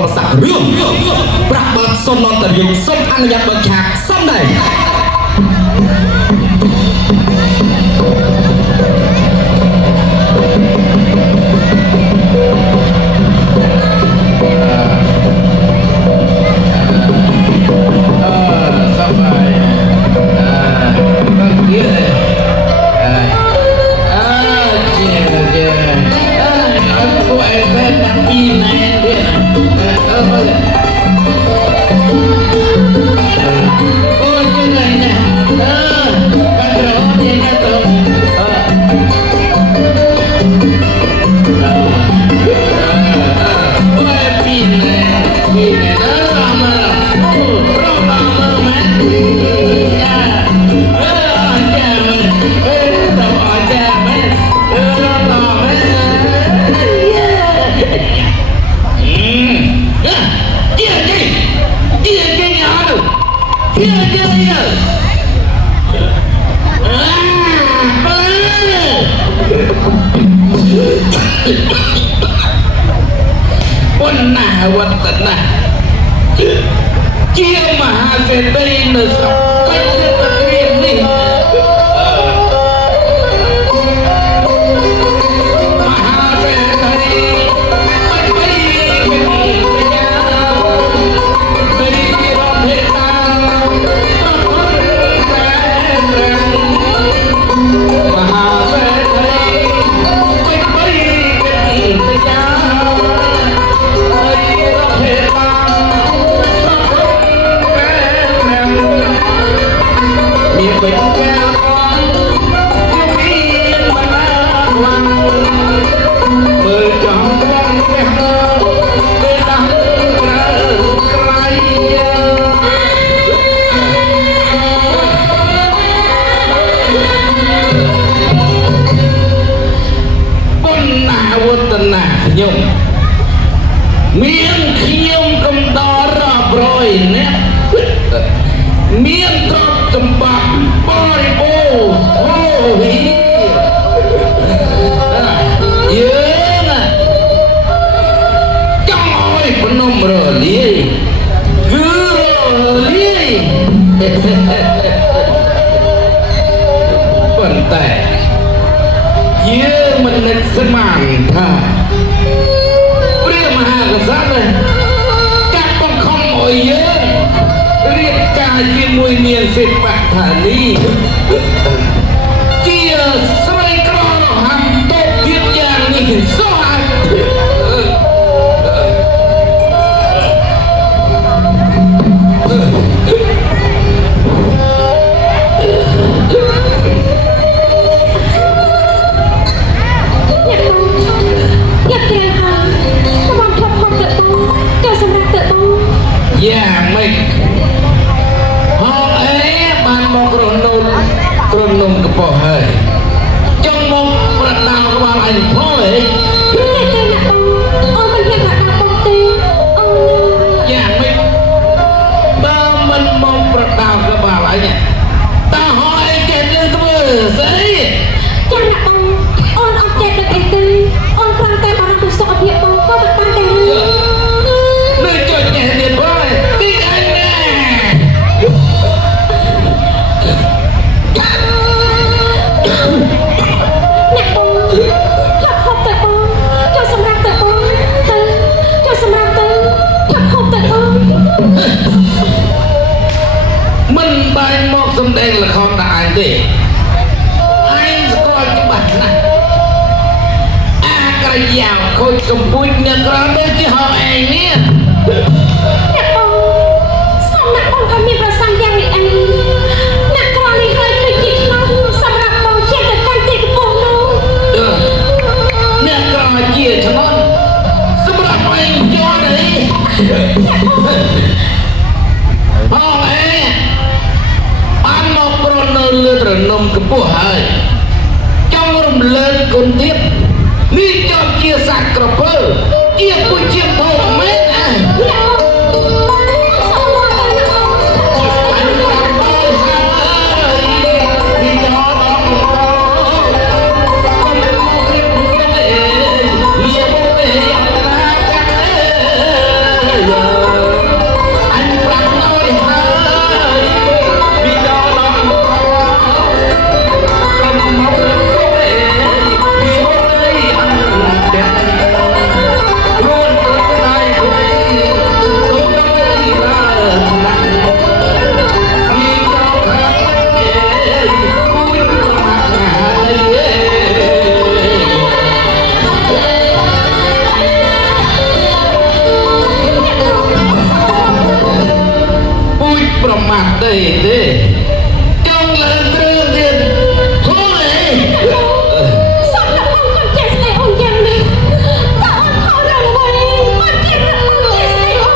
ប្រសារឿងប្រាក់បើសុំនន្តរៀងសុំអនុញ្ញាតបើឆាកសុំដែរ anh bạc nói hơi vì cho lòng cầm máu có để vì hôm nay anh đẹp luôn tương lai vui không đây là lặng vì cho khát nhẹ vui mà đây vuiប្រមាថទេចង់ឡើងគ្រឿងទៀតហូអីសំដាក់បងកូនចេះស្ដីអូនយ៉ាងនេះតើអូនខំរងអ្វីមិនគិតថាអូនចេះស្ដីអូ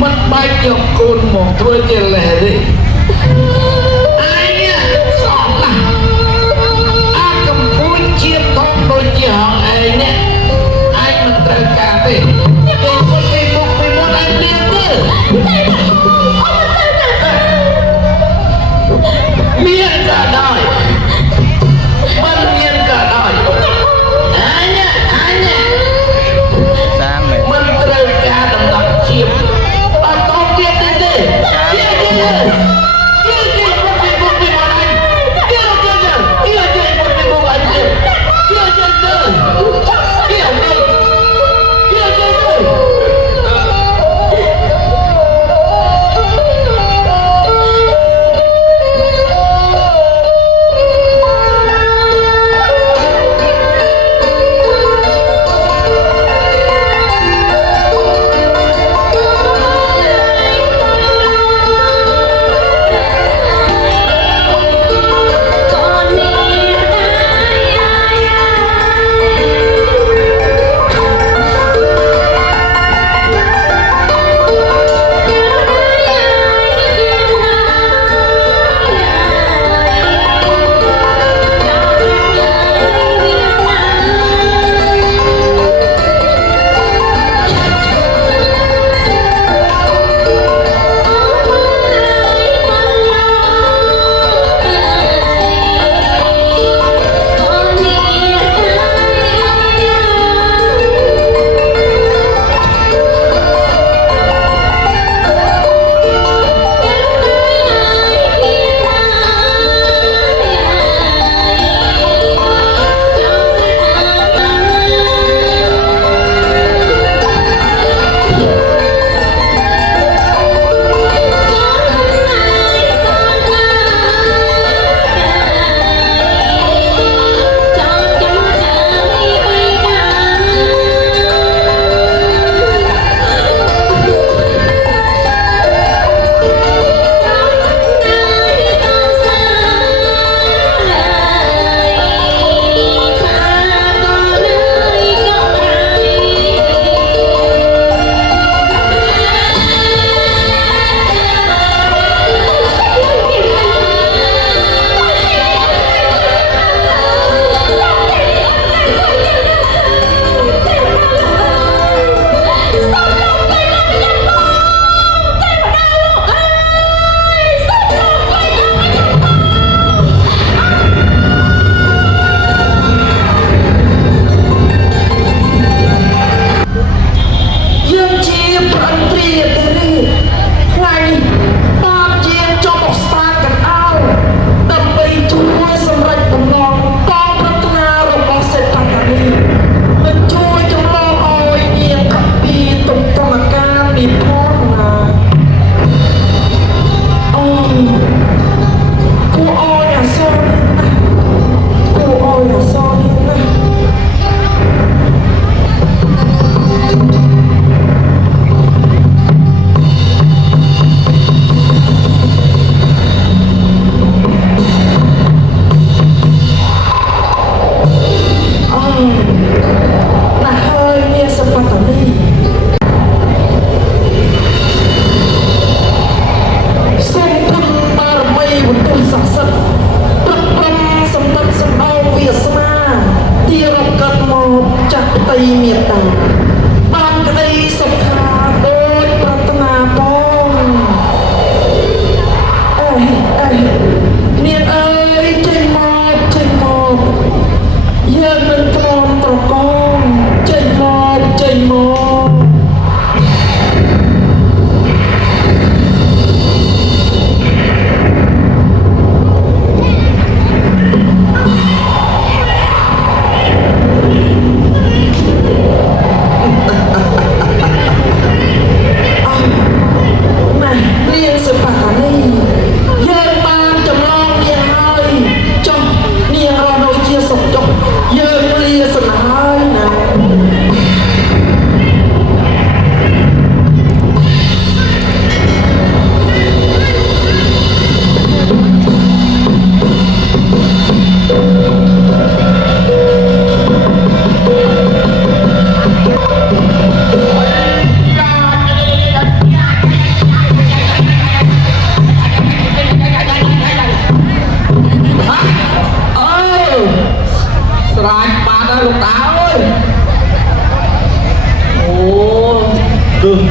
មិនបាច់យកកូនមកធ្វើជាលេសទេអាយនេះស្អប់ណាស់អាកំពូចជាតិធំដូចជាហងឯងនេះអាយមិនត្រូវការទេគេគាត់ពីមុខឯងព្រៀងមើលតែអូន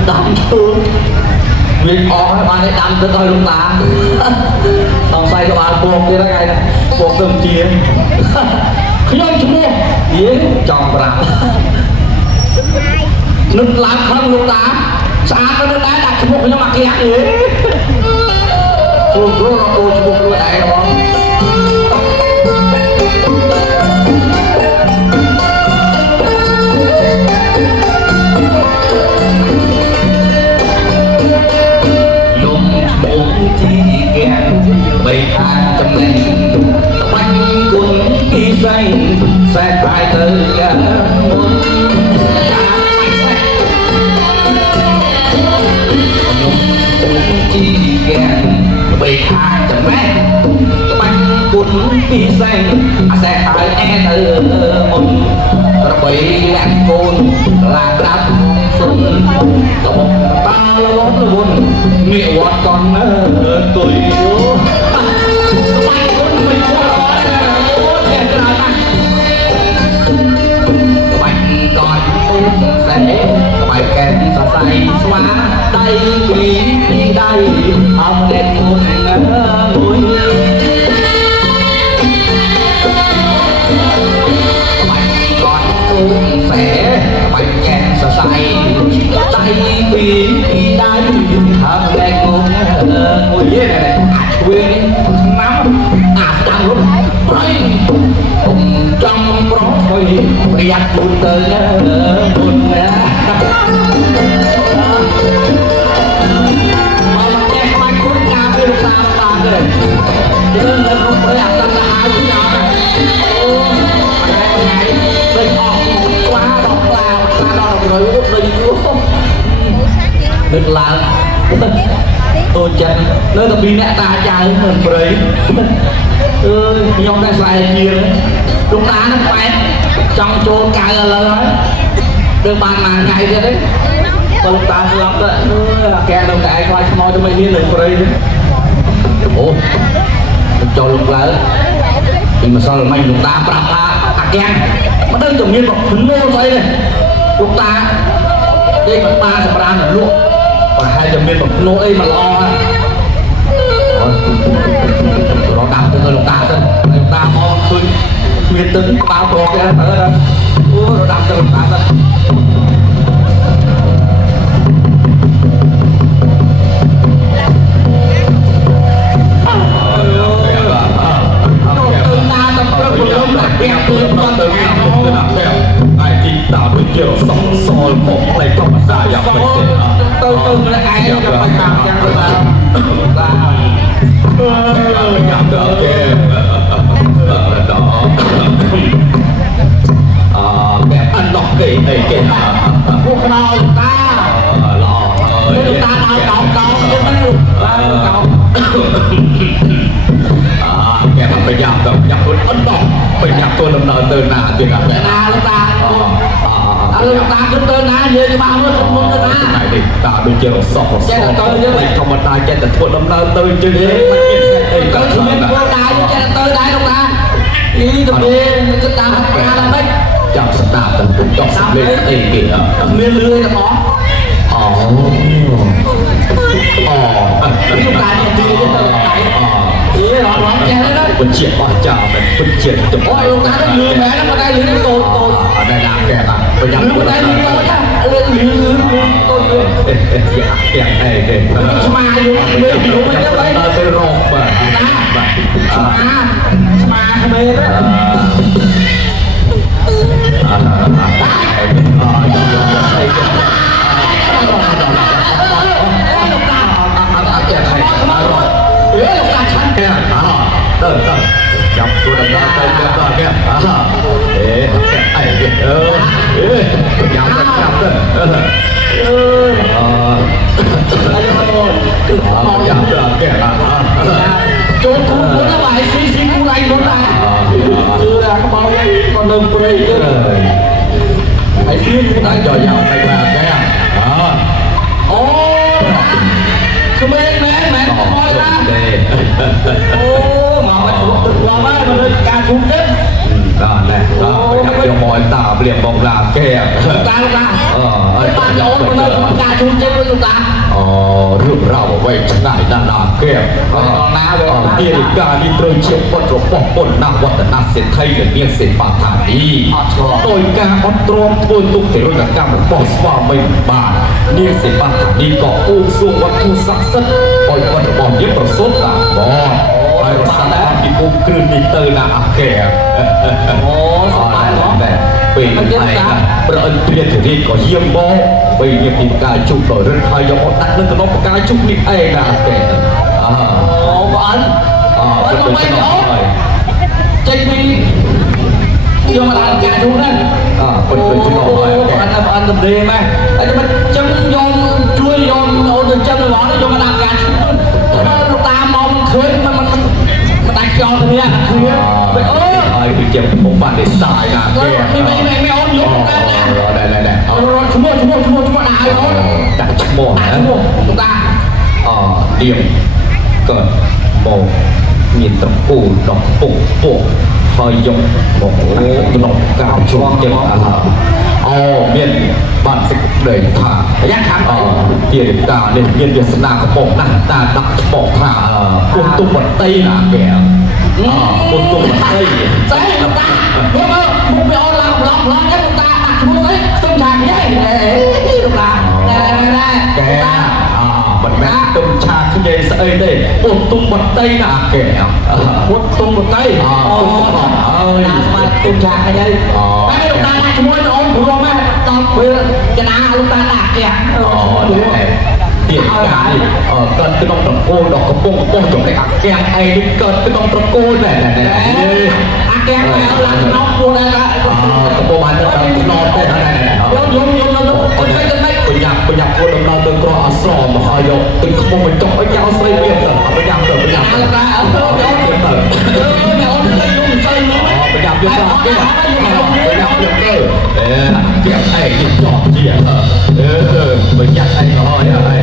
đâm thương việc họ các bạn ấy đâm tới tôi luôn ta xong say các bạn buộc kia đó ngay nè buộc từng chia khơi chúng mua yến tròn rạp nước làm không luôn ta xa có nước đá đặt chúng mua cho mặt kia yến luôn luôn cô chúng mua luôn đây đúng không bầy than trong lên bánh cuốn đi xanh xe tay tới cả muôn chi kèn bầy than trong lên bánh cuốn đi xanh xe tay tới muôn bầy lạng côn là đắp xuân một ta lón buồn miệng quạt con tuổi yếu bài kèn sa say xóa tay vì đi đây ông đẹp một ngôi bài con cũng sẽ bài kèn sa say tay vì đi đây ông đẹp một ngôi gì này quyền nắm đau lắm cùng trong đó thôi giặt buồn tới buồn mà làm em mai cuốn ca với ta ta rồi nên là không phải làm ta hai với nhau này mình học quá đọc vào ta đọc rồi lúc đi luôn được là tôi chân nơi tập đi nè ta trai mình bơi nhóm đã xài kia chúng ta nó phải trong chỗ cài là lời được bàn mà ngày kia đấy và lúc ta sẽ lắm đấy kèm đồng đại quay nói cho mấy viên được bơi ủa cho lúc lỡ thì mà sao là mày lúc ta bạc ta kèm mà đơn tổng nhiên một phấn mô vậy này lúc ta đây mà ta sẽ ra một luôn và hai chồng viên một nô ấy mà lo nó đạp cho tôi lục ta thôi lục ta ho tôi nguyên tính bao bọc cái tới đó nó đạp cho lục ta thôi kiểu sóng soi một này không xa dọc tôi là ai gặp phải cảm giác rồi mà gặp được kia đó anh lọt kỳ này kìa cuộc đời ta lọ người ta đau cầu chứ mấy đau kẻ thằng bây giờ nhập tôi ấn độ bây nhập tôi lần đầu từ nào thì là mẹ nào lúc ta cứ tên ná như cho bao nó không muốn tên ná này đi ta bây giờ sọt không mà ta chạy từ thua năm nào từ chứ có sự biết của đại cho nên tới đại không ta ý tụi mình chúng ta học ra là đấy chậm sắp ta từng chọc sắp lên ấy kìa miên lươi là có chúng ta đi đi ý là nó che đấy phân triệt ba chả mình phân triệt chụp ôi chúng ta nó lừa mẹ nó mà đây lừa tôi ở đây làm kẻ ta bây giờ lừa đây lừa tôi lừa tôi kẻ này kìa mà luôn mình đấy tôi rộp mà mê đó nhập tôi đâm ra tay ra kìa để ấy kìa nhập kìa chỗ cũ của nó lại xí cũ anh muốn ta là có bao con đồng quê hãy xuyên đã cho nhau tay ra kìa ô cứ mẹ coi ra ô mà chủ tịch là má mà ca cũng chết đó này đó phải cho mọi ta liền bóng làm kìa ta ta ta cho nó ca chung chơi với chúng ta เรื่องราวไว้ช่างง่ายนาแก้วเดียริกามีเตยเชียวปนรบปอกปนนาวัฒนเศรษฐไทยเนียเศรษฐปาฐานีโดยการอัดตรมตัวตุกเทรกรรมปอสว่าไม่บาทเนียเศรษฐปาฐานีก็อุ้มสู้วัตถุศักดิ์สิทธิ์ปล่อยวันบอลเย็บประสบการณ์บอลไอ้สัตว์ที่อุ้มกลืนมีเตยนาแก้วโอ้สบายแล้วแบบเป็นไงนะประเอิญเปลี่ยนถึงนี่ก็เยี่ยมบอไปเนี่ยมีการจุกต่อเรื่องไทยยอมตัดเรื่องกระนบการจุกนี่เองนะแกโอ้บอลเป็นคนที่น้อยใจดียอมตัดการจุกนั่นเป็นคนที่น้อยแกอันเดียไหมไอ้ที่มันจังยอมช่วยยอมเอาเดินจังเลยบอกยอมตัดการจุกนั่นเราตามองเคยมันตัดจอตรงนี้คือไอ้ที่เจ็บผมบ้านได้สายนะแกไม่เอายกกันนะได้เอาชั่วโมงนายเอาแต่ชั่วโมงนะตาเดี่ยมเกิดโมมีตะปูดอกปุกปุกพอยกบอกโอ้หนกกาวช่วงเจ็บเมียนบ้านสิกเลยท่ายักษ์ครับเกี่ยวกับการเนี่ยเมียนเดียสนาขบนะตาดักบอกท่าปุ่มตุ้มบัดเต้นะแกปุ่มตุ้มบัดเต้ใช่ตาเมื่อมึงไปเอาล็อกแล้วตาตัดมือตุ้มฉากยัยตาได้แกบัดแม่ตุ้มฉากที่ยัยเอ้ยได้ปุ่มตุ้มบัดเต้นะแกปุ่มตุ้มบัดเต้ตุ้มฉากยัยไม่ได้ตาช่วยน้องผมแม่ต้องเพื่อจะน้าลูกตาตากแกดูเดี๋ยวกันเกิดเป็นน้องตะโกนดอกกระโปงจบเลยแกงไอ้นี่เกิดเป็นน้องตะโกนเนี่ยแกงไอ้เอาหลังน้องกูเลยละกระโปงมันจะนอนได้ไหนยมคนไม่ประหยัดคนดำเนินเดินกรอสอบมหายกตึงขโมยมันจบไอ้ยาวใส่เบี้ยเติมประหยัดประหยัดเกี่ยวไอ้ยิ่งจอบเกี่ยวมันยัดไอ้น้อยไอ้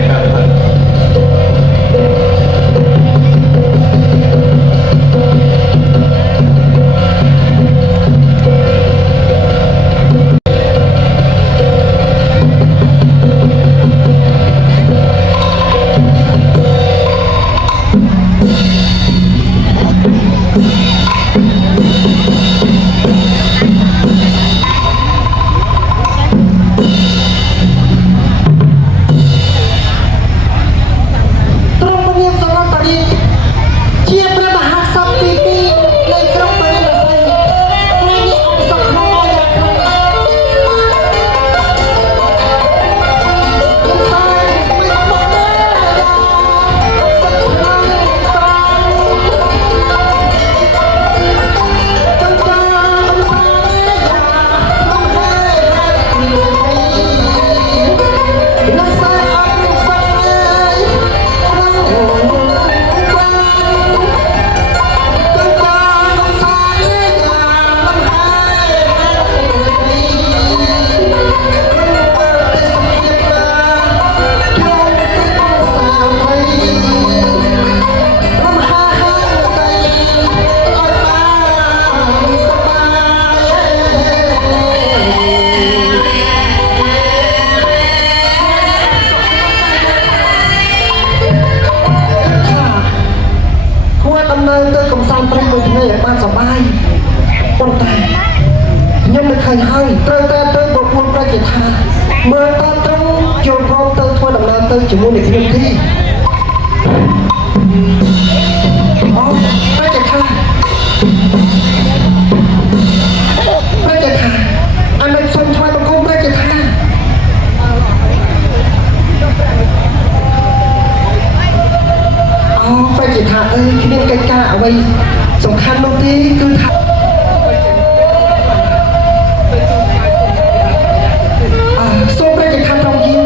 จมูกเด็กเรียนที่ไม่จะค่ะอันนั้นสมชายตะโกนไม่จะค่ะไม่จะค่ะคิดเรื่องไกลๆเอาไว้สำคัญตรงที่คือทำส้มไม่จะค่ะตรงยิง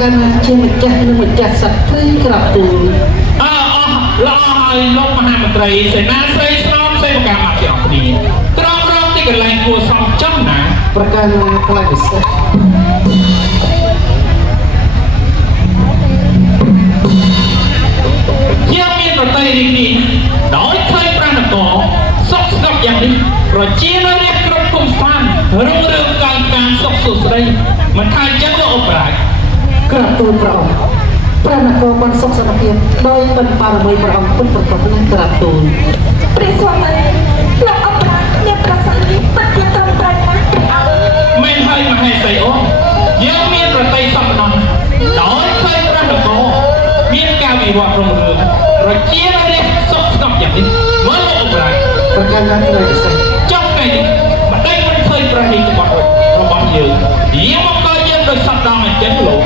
กันเชื่อมันจัดนึกมันจัดสัตว์เพื่อกลับตูรอให้ลงมหามนตรีเสนาใส่สนอมใส่ประกาศมาเกี่ยวกับนี้ตรองรอบที่กันแรงกลัวซ้อมจ้ำนะประกันกลายเป็นสัตว์ยังมีประเทศนี้โดยเคยประนก่อสกสกอย่างนี้โปรเจกต์เรียกกรุ๊ปคุมสานรุ่งเรืองการสกสุดได้มันทายจังว่าอุปราชกลับตูพระองค์พระนครบันสกสนเพียรโดยเป็นปารมีพระองค์เป็นประกอบนั้นกลับตูព្រះស្វាមីលោកអបរាអ្នកប្រសានេះពិតជាត្រឹមត្រូវណាស់ព្រះអង្គមិនហើយមហេសីអូយើងមានប្រតិសម្បត្តិដោយឃើញព្រះនគរមានការវិវត្តរុងរឿងប្រជារាស្ត្រសុខស្ងប់យ៉ាងនេះមើលលោកអបរាប្រកាន់ណាស់เลยសិនចុះថ្ងៃនេះមិនដេញមិនឃើញព្រះរាជបុត្ររបស់យើងយាមកក៏យើងដោយសត្វដល់អញ្ចឹងលោក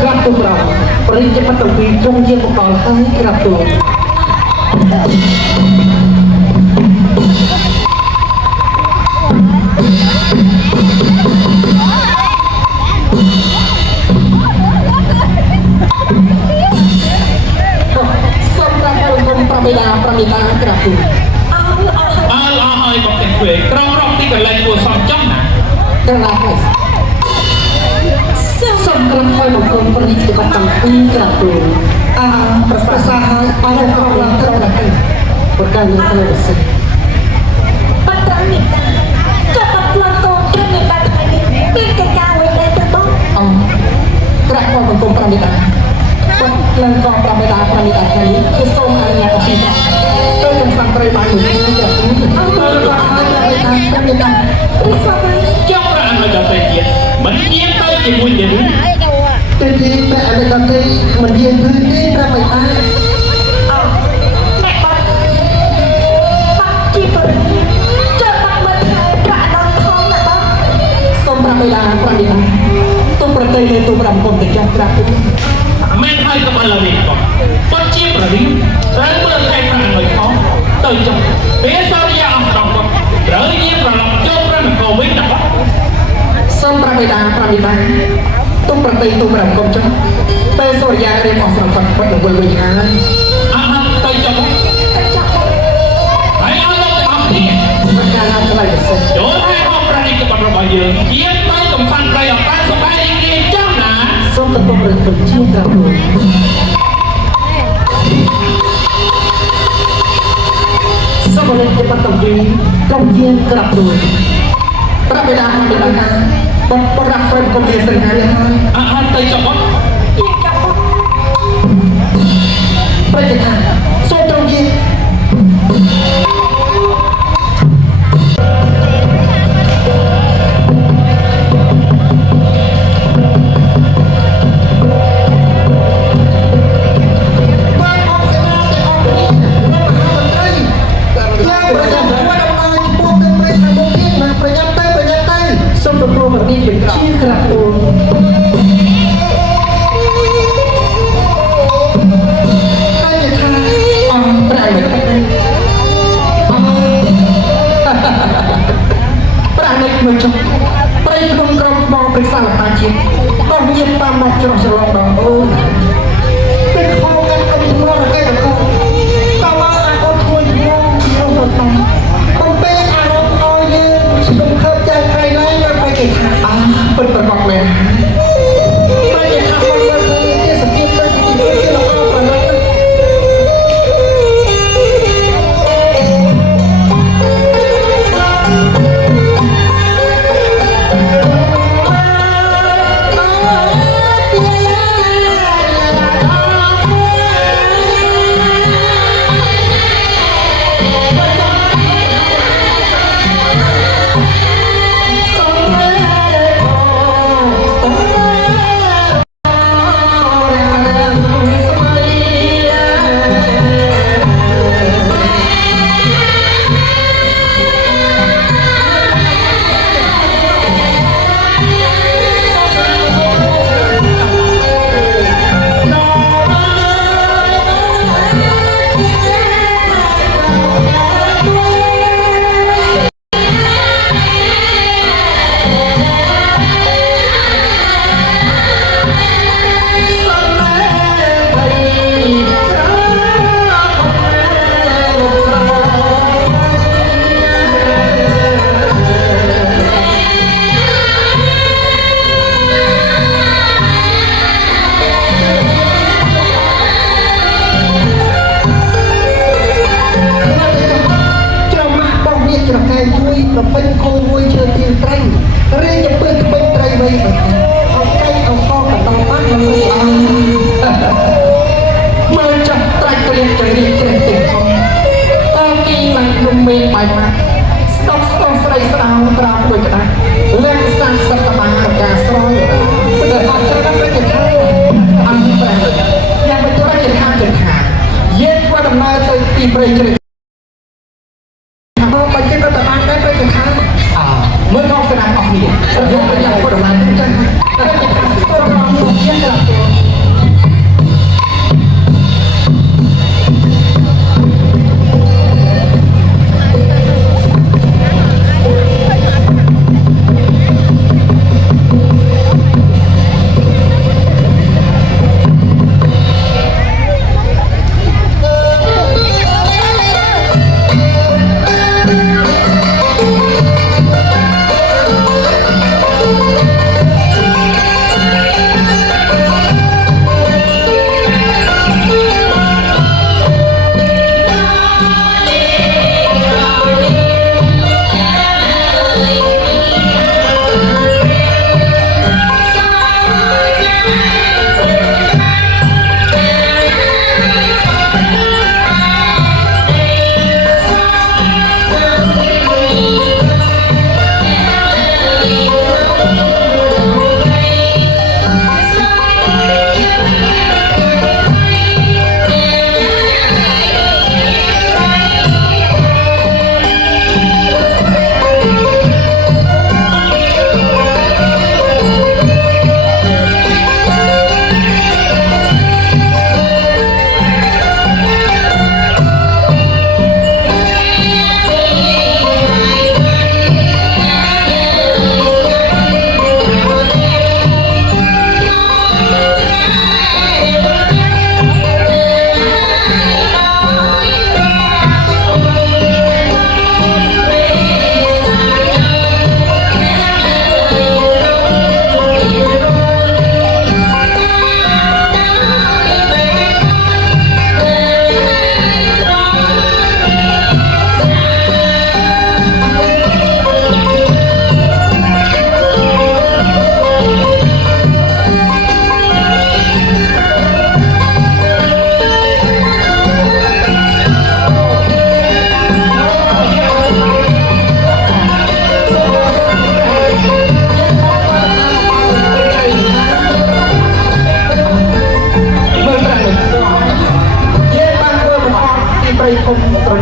ក្រាបទូលព្រះព្រះរាជបត្រពីចុងជាបកលហើយក្រាបទូលសូមប្រាថ្នាគុំប្រមេដាប្រមេតាក្រាបទូលអើហើយបងទាំងពីរក្រងរកទីកន្លែងគួរសមចំណាទាំងណាហើយសូមក្រុមថ្មីបង្គំព្រះរាជបត្រពីក្រាបទូលប្រសាហើយអរគុណឡើងត្រង់ណាស់ប្រកាន់នេះទៅសិនបត្រង់នេះចុះបាត់ឡើងកូនគេមានបាត់ថ្ងៃនេះមានកិច្ចការអ្វីដែរទៅបងក្រាបបង្គំព្រះមេតាបាត់ឡើងកងព្រះមេតាថ្ងៃនេះគឺសូមអនុញ្ញាតពីព្រះទៅនឹងសំត្រីបានមួយនេះចា៎ព្រះមេតាព្រះស្វាមីចុះព្រះអនុញ្ញាតទៅទៀតមិនយាងទៅជាមួយទេទៅទីព្រះអនុញ្ញាតទៅមិនយាងគឺទីព្រះមេតាអ្នកបាត់ជីបរចុះបាត់មើលថ្ងៃប្រាក់ដល់ថងណាបងសូមព្រះមេតាព្រះមេតាទុំប្រតិលើទូប្រាំគុំទៅចាស់ក្រាបទូលមិនហើយកបលវិញបងប៉ុន្តែប្រឌីត្រូវមើលតែប្រាំមួយផងទៅចុះពេលសរិយាអស់ដល់បងត្រូវយាងប្រឡំចូលព្រះនគរវិញណាបងសូមព្រះមេតាព្រះមេតាទុំប្រតិទូប្រាំគុំចុះពេលសូរិយារៀបអស់ស្រំបាត់នឹងវិញហើយទៅចុះហើយអស់លោកទាំងអស់គ្នាប្រការណាឆ្លៃពិសេសចូលឲ្យអស់ប្រតិកម្មរបស់យើងយាងទៅកំសាន្តប្រៃអបាសបាយរីករាយចាំណាសូមទទួលរំលឹកជាក្រាបទូលសូមលេចបត្តពីក្រុមជាក្រាបទូលព្រះបិតាព្រះបិតាបងប្រាប់ព្រមគុំជាសង្ហាហើយទៅចុះបងយាងចាប់បងព្រះចខាសូមត្រង់ជា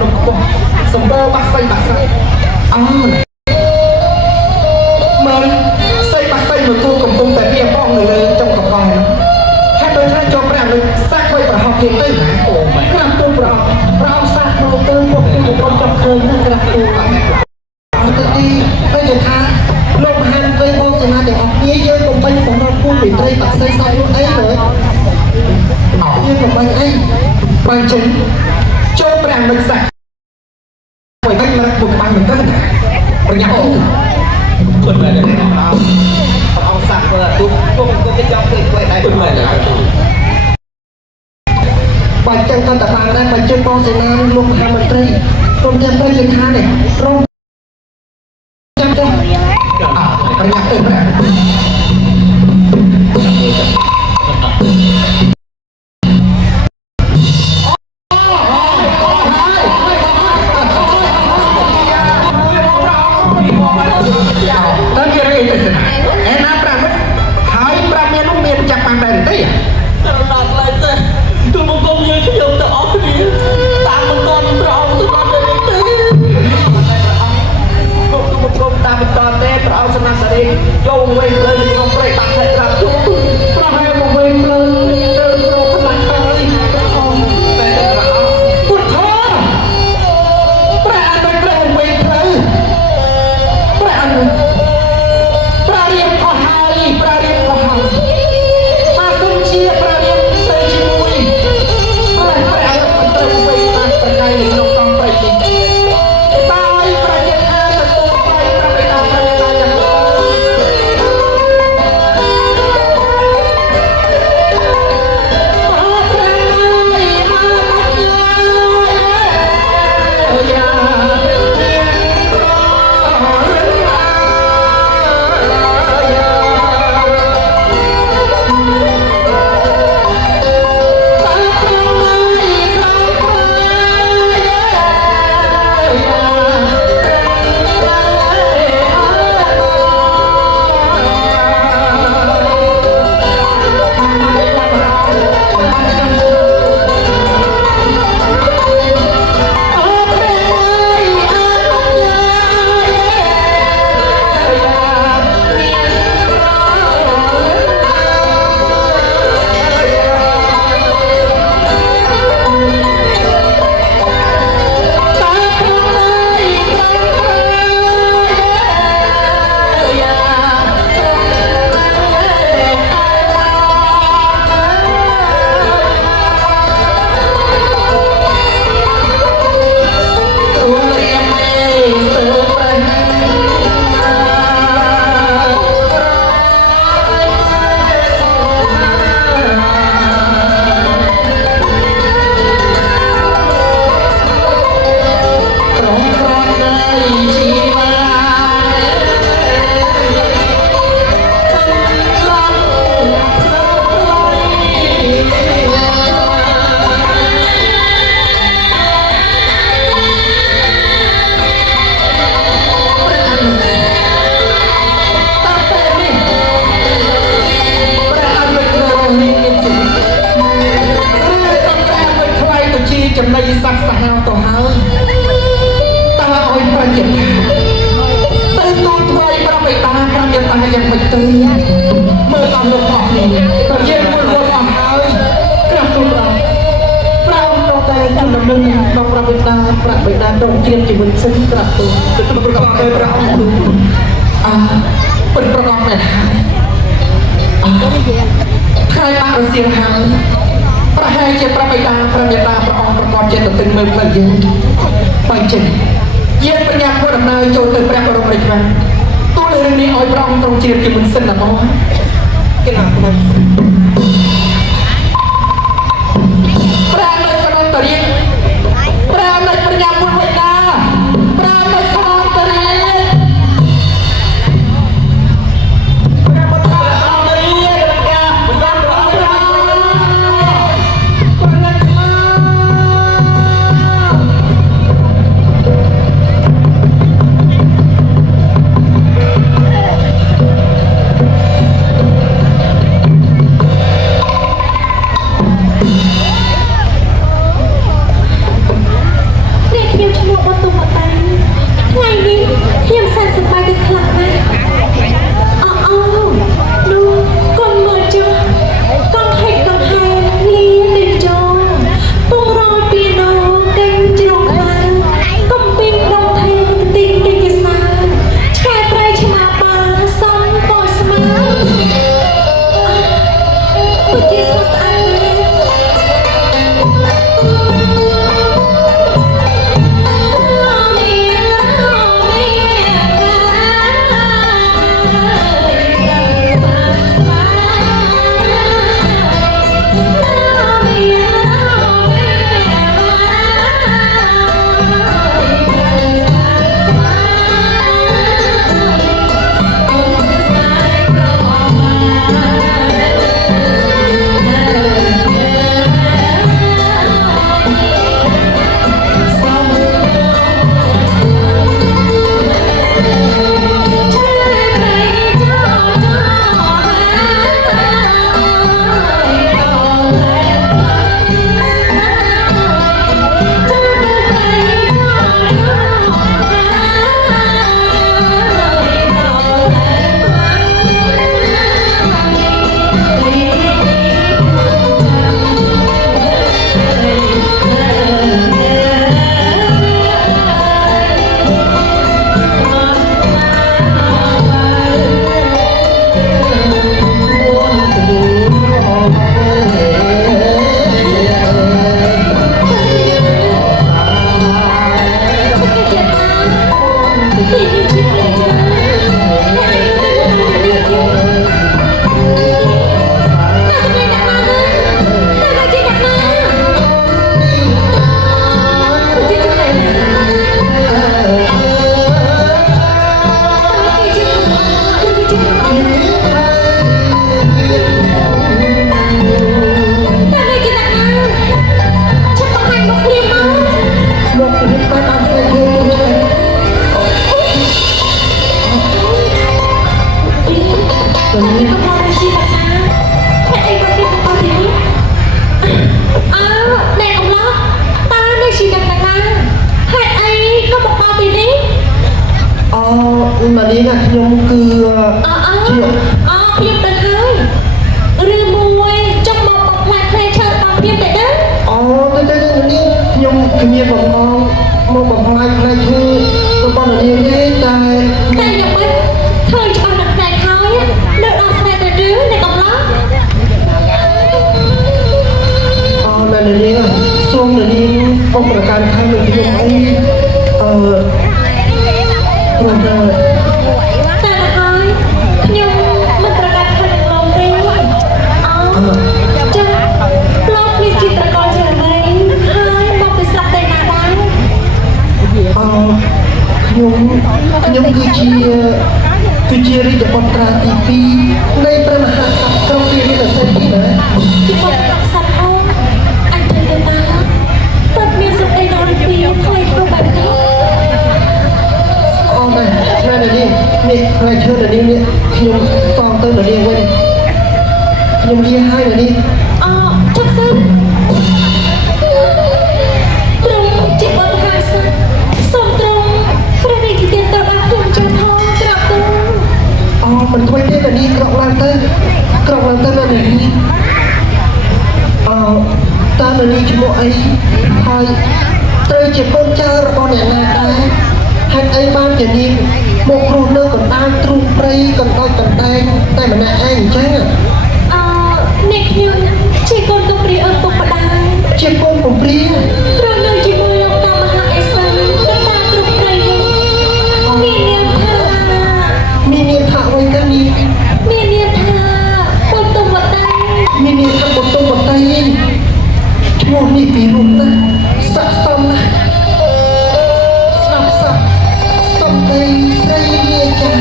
នោះខ្ពស់សម្បូរបាក់សៃអូមើលសៃបាក់សៃមួយគូកំពុងតែវាបងនៅលើចុងកកហ្នឹងហើយដូចថាចូលប្រាំលើសាក់ໄວប្រហោះទៀតទៅអូក្រាំទូប្រោសាក់មកទៅពួកគេកំពុងចាប់ឃើញនឹងក្រាំទូអត់ទីពេលថាលោកមហានពេលបងសមាទាំងអស់គ្នាយើងកុំបាញ់បំរុងគូពីត្រីបាក់សៃសោះនោះអីលើយើងកុំបាញ់អីបាញ់ចិនចូលប្រាំមិនសាក់មិនបាញ់មកពុកបាញ់មិនទៅប្រញាប់ខ្លួនមែនទេអោសាក់មើលទូពុកទៅចង់ទៅខ្វែដែរខ្លួនមែនទេបាញ់ចឹងទៅតែបានដែរបាញ់ចិនបងសេនាលោកមហាមន្ត្រីក្រុមចាំទៅលេខានេះក្រុមចាំទៅប្រញាប់ទៅប្រាំចូលវិញលើក្នុងព្រៃបាក់តែត្រាប់ជួបប្រហែលមកវិញលើទៅរកខ្លាំងហើយតែពុទ្ធោប្រាអត់ទៅព្រៃវិញផ្លូវប្រាអត់ប្រារៀបខុសហើយប្រារៀបខុសហើយមកគុំជាប្រារៀបទៅជាមួយប្រាអត់ទៅវិញបានប្រកែកនៅក្នុងកងព្រៃនេះបាយប្រយ័ត្នអាទទួលបាយប្រកែកតាមប្រកែកយ៉ាងចំណៃសាក់សាហាវទៅហើយតើឲ្យប្រយ័ត្នទៅទូថ្មីប្រាប់បិតាប្រាប់យតាយ៉ាងម៉េចទៅមើលតាមលោកអស់នេះប្រយ័ត្នមួយគាត់អស់ហើយក្រាស់ទូប្រោទៅតែជំនុំនឹងដល់ប្រាប់បិតាទៅជាជីវិតសិនក្រាស់ទូប្រកបដោយព្រះអង្គពិតប្រកបមែនហើយបានរសៀលហើយប្រហែលជាប្របិតាព្រះមេតាព្រះអង្គប្រកបចិត្តទៅមើលផ្លូវយើងបើចេញយើងបញ្ញាធ្វើដំណើរចូលទៅព្រះបរមរាជវាំងទូលរឿងនេះឲ្យព្រះអង្គទ្រង់ជ្រាបជាមុនសិនណាបងគេណាព្រះនៅស្នងតរៀងព្រះនៅបញ្ញាពុទ្ធវេដាព្រះនៅស្នងតរៀងព្រះបរមរាជវាំងរៀងកាមិនបានព្រះអង្គ ខ្ញុំឈ្មោះបតុមតាថ្ងៃនេះខ្ញុំសែនសប្បាយទៅខ្លាំងណាស់អូនោះកុំមើលចុះកង់ហេតុកង់ហែលីទៅចូលពងរយពីណូកេងជ្រុងខ្លាំងកំពីងដងថេទីទីកសាឆ្កែប្រៃឆ្មាបាសំពណ៌ស្មើពុទ្ធិស្អាតmà đi là nhung cứ ខ្ញុំទៅហើយឬមួយចង់មកបកផ្លែផ្លែឈើរបស់ខ្ញុំទៅដែរទៅនេះខ្ញុំគ្មានបំណងមកបំផ្លាញផ្លែឈើរបស់នាងទេតែយ៉ាងម៉េចឃើញច្បាស់ដល់ផ្នែកហើយនៅដល់ស្នេហ៍ទៅរឿងនៃកំឡុងតែនាងសូមនាងអបប្រកាន់ខាងនឹងខ្ញុំអីព្រោះតែហើយខ្ញុំមិនប្រកាសខាងលោកទេចាលោកមានจิตរកយ៉ាងម៉េចហើយមកពីស្រុកតែណាដែរខ្ញុំគឺជារាជបុត្រាទី2នៃព្រះមហាក្សត្រក្រុងពារាណសីណាជាបុត្រក្សត្រអញទៅទៅបាត់មានសុខអីដល់ពីថ្លៃគ្រប់បែបនេះណែនេះផ្លែឈើនេះខ្ញុំតង់ទៅនាងវិញខ្ញុំលាឲ្យនាងចុះសិនព្រមជាបុត្រហាសិនសូមត្រង់ព្រះរាជទានទៅដល់ខ្ញុំចុះថងក្រាបទៅមិនធ្វើទេនាងក្រោកឡើងទៅណានាងតើនាងឈ្មោះអីហើយត្រូវជាកូនចៅរបស់អ្នកណាដែរហេតុអីបានជានាងមកគ្រូនៅកណ្ដាលទ្រូងព្រៃកណ្ដោចកណ្ដែងតែម្នាក់ឯងអញ្ចឹងនេះខ្ញុំជាកូនកំព្រាឪពុកម្ដាយជាកូនកំព្រារស់នៅជាមួយលោកតាមហាអេសានកណ្ដាលទ្រូងព្រៃមាននាមថាអ្វីទៅនាងមាននាមថាបុតុមតាមាននាមថាបុតុមតាឈ្មោះនេះពីរូបណាស់ស័ក្តិសមណាស់ស្ដាប់ស័ក្តិសំដីស្រីរាចា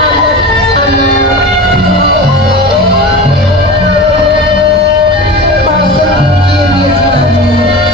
អាណាបើសិនជាវាស្មាន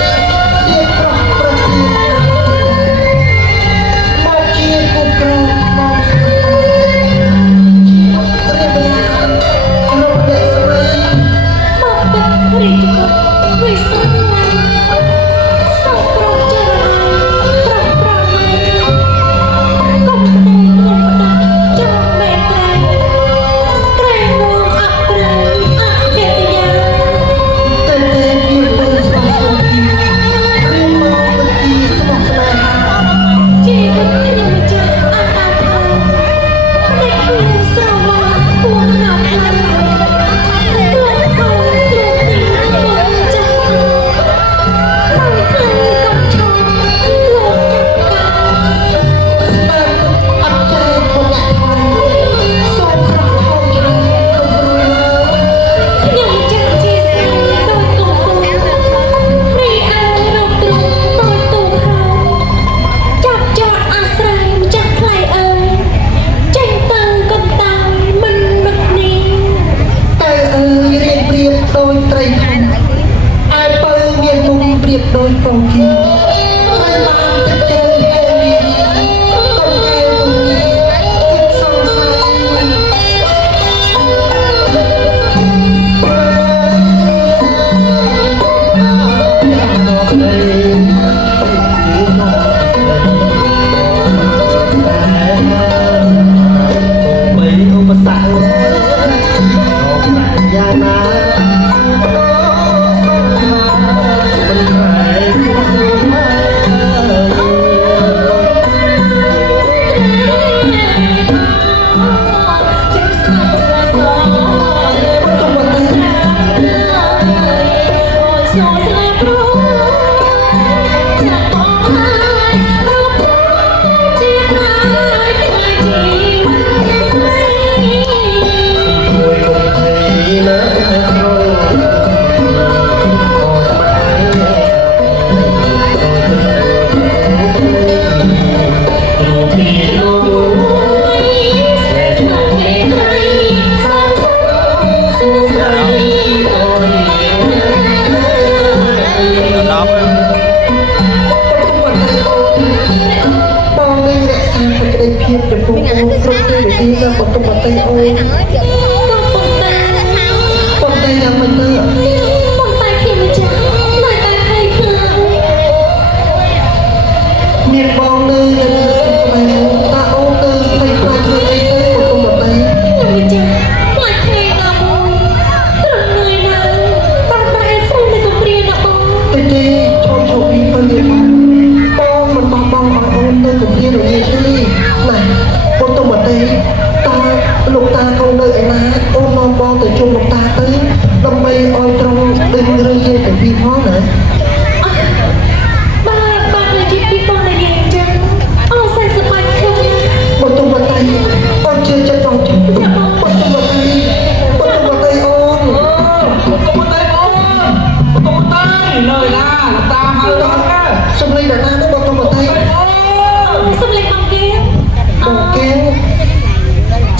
មានបងនៅតាអូនទៅទៅខ្លាចធ្វើអីទៅពុំមកទៅ លោកម្ចាស់ខ្លាចថ្ងៃណាមួយត្រង់ថ្ងៃណាបានប្រែស្រួលនៅកំព្រាណាបង ទេទេចូលចូលពីទៅទៀតបងមិនបោះបង់ឲ្យអូនទៅកំព្រារងាទេណាពុំទៅមកទេតាលោកតាកូននៅឯណាអូននាំបងទៅជុំលោកតាទៅដើម្បីឲ្យត្រង់ដឹងរឿងជាកំព្រាផងណា បាទដូចជាពីបងនិយាយអញ្ចឹងអូសែនសប្បាយខ្លាំងណាស់ បតុបតីអូនជឿចិត្តបងជឿបតុបតីអូន កុំទៅអូនកុំទៅនៅណាតាហៅដល់ណា សំឡេងដល់ណាទៅបតុបតី អូសំលេងបងគេ បងកែវ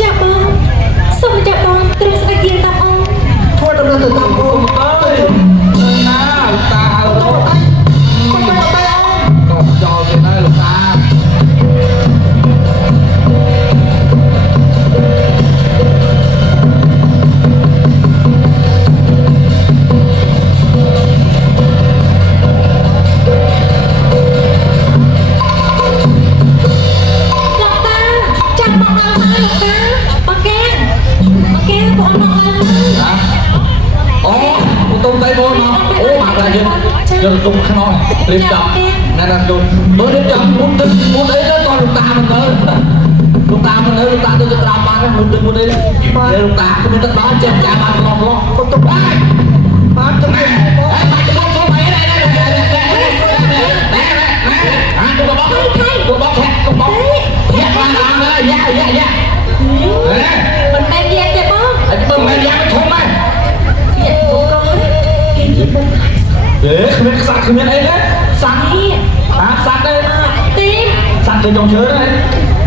ចាបងសូមចាបងទ្រង់ស្ដេចយាងតាមអូន ធ្វើដំណើរទៅតាមអូន អើយណាតាហៅដល់ បតុបតីអូន ក៏ចោលទៅនៅលោកតា លោកតាចាំបងដល់ហើយលោកតាបងគេបងមកដល់ហើយ អូទុំទៅបងមកអូមកតែយើងទុំខ្នោះរៀបចំណាស់ទុំមើលរៀបចំមុនទឹកមុនអីទៅតលោកតាមិនទៅលោកតាមិនទៅលោកតាទៅក្រាបបានមុនទឹកមុនអីលោកតាគ្មានទឹកដល់ចេះចាបានឡោះបតុបាយបានទៅហើយបាច់ទៅចូលไปណែទុំបបទៅបបឆែកទុំបបយ៉ាបានហើយយ៉ាមិនមែនយាយទេបង អត់ទៅមិនយ៉ាធំហើយ យាយបងកូនគេជាបង គ្មានខ្សាច់គ្មានអីទេសัตว์ នេះ សัตว์ទេ ទី សัตว์ទៅចុងឈើទេ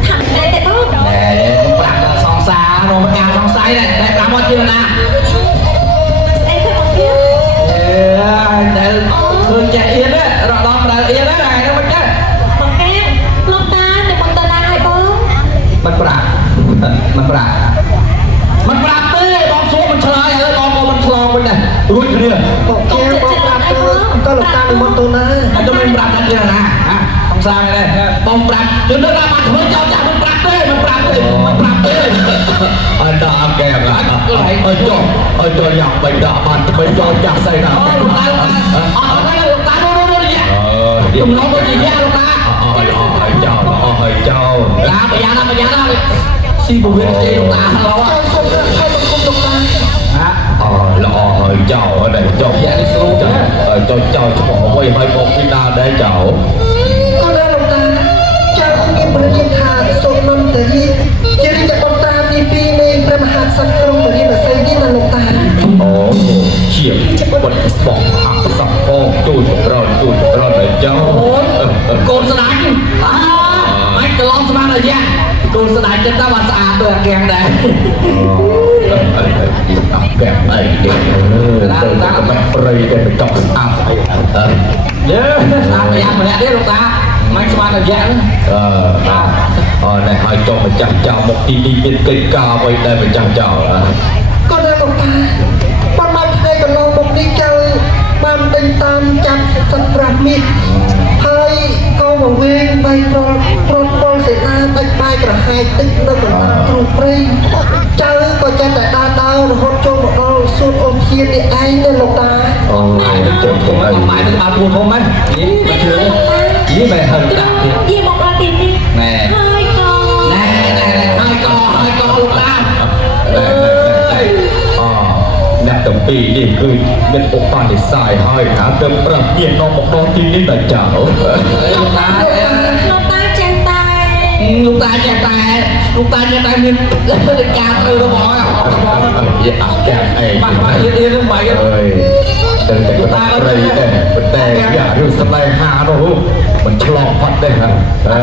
ថាតែទេបង ណែប្រាប់ដល់សង្សាររមការសង្ស័យដែរតែប្រាប់មកជាណា ស្អីទៅបងគេ ដែលឃើញចាក់អៀនរដល់ដែលអៀនហ្នឹងហើយមិនចេះ បងគេលោកតានៅបងតាណាឲ្យបង មិនប្រាប់ទេបងសួរមិនឆ្លើយហើយបងក៏មិនឆ្លងវិញដែររួចគ្នា បងកែវបងប្រាប់ទៅក៏លោកតានិមន្តទៅណា អត់ទៅមិនប្រាប់ថាជាណាសង្សារនេះបងប្រាប់ជឿនៅដល់បានធ្វើចោលចាស់មិនប្រាប់ទេអត់ដល់កែអើចុះអើចុះយ៉ាងបិដកបានទៅចោលចាស់ស្អីណាអត់លោកតានោះយ៉ាខ្ញុំឡងទៅយ៉ាលោកតាហើយចោលឡាបយ៉ាណាស៊ីពវិនទេលោកតាឡោ ចូលសុំឲ្យបង្គំលោកតា ល្អហើយចៅដែលចុះ យ៉ានេះស្រួលទេ ចុះចៅឈ្មោះអ្វីហើយមកពីណាដែរចៅ ក៏ដែរលោកតាចៅមានប្រញាប់ថាសូមនំតារីជារិទ្ធបន្តតាទី2នៃព្រះមហាក្សត្រក្រុងបរិបស័យនេះណាលោកតា អូជាបត់ស្បោះអសពងទូចប្រន់ដល់ចៅ កូនស្ដាច់មិនកន្លងស្មានអាយ៉ាកូនស្ដាច់ចិត្តតែបានស្អាតដូចអាកៀងដែរ แกไอ้เด็กទៅតែកំប្រៃតែចង់ស្អាតស្អី យើស្អាតយ៉ាងម្នាក់ទេលោកតាមិនស្មានអាយ៉ា នេះឲ្យចង់ម្ចាស់ចៅមកទីនេះមានកិច្ចការអ្វីដែលម្ចាស់ចៅ ក៏ដែរលោកតាប៉ុន្មានថ្ងៃកន្លងមកនេះចៅបានដេញតាមចាប់សត្វប្រាមាសហើយក៏មកវិញបីប្រត់ពលសេនាដាច់បាយក្រហាយទឹកនៅកណ្ដាលទ្រូងព្រៃចៅក៏ចេះតែដើររហូតចូលមកដល់សួនអូនធាននេះឯងណាលោកតា អូចុះទៅ បាយទៅបានពួរធំហ្នឹងមិនជឿយីមិនហឹងតា យាយមកដល់ទីនេះ ណែ ហើយក៏ ហើយក៏លោកតា អ្នកទាំងពីរនេះគឺមានឧបនិស្ស័យហើយណាទៅប្រាប់ទៀតនាំមកដល់ទីនេះដល់ចៅ លោកតា លោកតាចេះតែ លោកតាចេះតែមានការទៅរបស់ យេអាកាអី បាក់ទៀតនឹងបាយ អើយទៅតែគាត់ប្រៃដែរតែយ៉ារឿងស្លែហានោះមិនឆ្លងផាត់ទេហ่ะ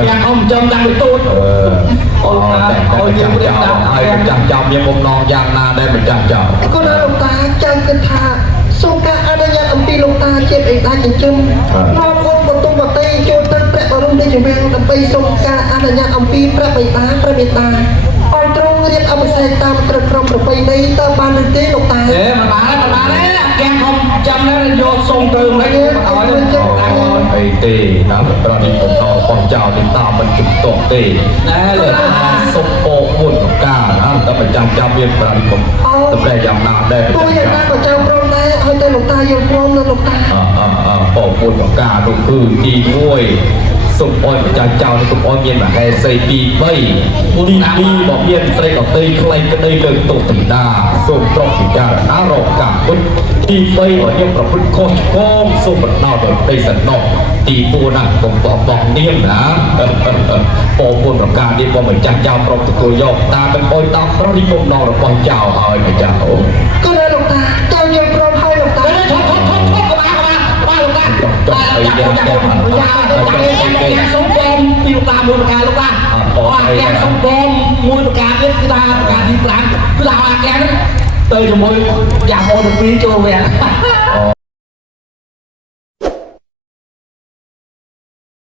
យ៉ាងអមចំតាមទៅទូច អូតែយើងព្រៀបតាមឲ្យម្ចាស់ចៅមានបំណងយ៉ាងណាដែរម្ចាស់ចៅ ក៏ដែរលោកតាចៅគិតថាសូមការអនុញ្ញាតអំពីលោកតាជាបេតាចិញ្ចឹមនាំអូនបន្ទុំបតីចូលទៅព្រះបរមរាជវាំងដើម្បីសូមការអនុញ្ញាតអំពីព្រះបេតាឲ្យទ្រង់រៀបអភិសេកតាមក្រឹតក្រមប្រពៃណីតើបានឬទេលោកតា មិនបានទេកែខំចាំដែរយកសុំទៅមិនឲ្យតាម អីទេណាប្រនេះបំណងរបស់ เจ้าติดตามมันจุดตกเตะนั่นเลยสมโภชบุญกานะแต่ประจำจำเรียนปราณิพงศ์แต่ได้ยำนาได้ ตัวอย่างนั้นก็เจ้าพร้อมได้ให้แต่หลวงตายังพร้อมนะหลวงตา ปอกบุญกาดูคือดีด้วยสมโภชประจำเจ้าในสมโภชเมียนแบบไอ้ใส่ปีใบดีดีบอกเมียนใส่กับเตยใครก็ได้เกินตกติดาสมตรองพิจารณารอกกาบุญดีใบว่าเนี่ยประพฤติโคตรโกงสมบัตินาแบบได้สันนอกตีปูนั่งผมบอกเนียมนะปอกบุญกาดีบอกเหมือนจังเจ้าปรบตัวยอกตาเป็นปอยตามพระนิพนธ์นรปองเจ้าเอาไอ้เจ้า ก็ได้หลวงตาเจ้ายังพร้อมให้หลวงตา ชกมาลูกตาแกสมบูรณ์ปีลูกตามูลการลูกตาแกสมบูรณ์มูลการเล็กตาการที่กลางคือเราแกนั้นเตยจมูกอยากโอนปีโจเวียน